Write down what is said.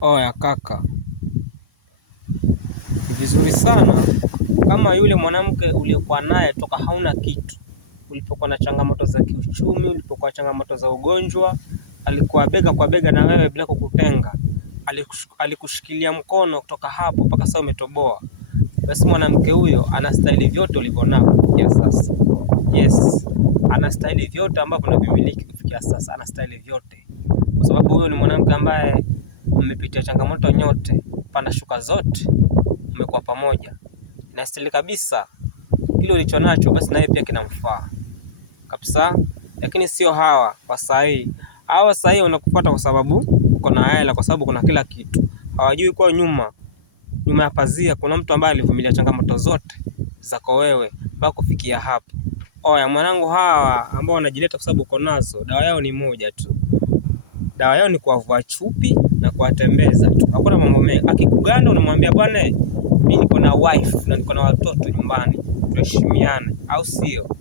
Oya kaka, ni vizuri sana kama yule mwanamke uliokuwa naye toka hauna kitu, ulipokuwa na changamoto za kiuchumi, ulipokuwa changamoto za ugonjwa, alikuwa bega kwa bega na wewe bila kukutenga, alikushikilia mkono kutoka hapo mpaka sasa umetoboa. Basi mwanamke huyo anastahili vyote ulivyonavyo kufikia sasa. Yes, anastahili vyote ambavyo unavimiliki kufikia sasa, anastahili vyote, kwa sababu huyo ni mwanamke ambaye mmepitia changamoto nyote, panda shuka zote, mmekuwa pamoja. Inastahili kabisa kile ulicho nacho, basi naye pia kinamfaa kabisa. Lakini sio hawa kwa sahi. Hawa sahi wanakufuata kwa sababu uko na hela, kwa sababu kuna kila kitu. Hawajui kwa nyuma ya pazia kuna mtu ambaye alivumilia changamoto zote zako wewe mpaka kufikia hapo. Oya mwanangu, hawa ambao wanajileta kwa sababu uko nazo, dawa yao ni moja tu. Dawa yao ni kuwavua chupi na kuwatembeza tu. Hakuna mambo mengi. Akikuganda unamwambia bwana, mimi niko na wife na niko na watoto nyumbani, tuheshimiane, au sio?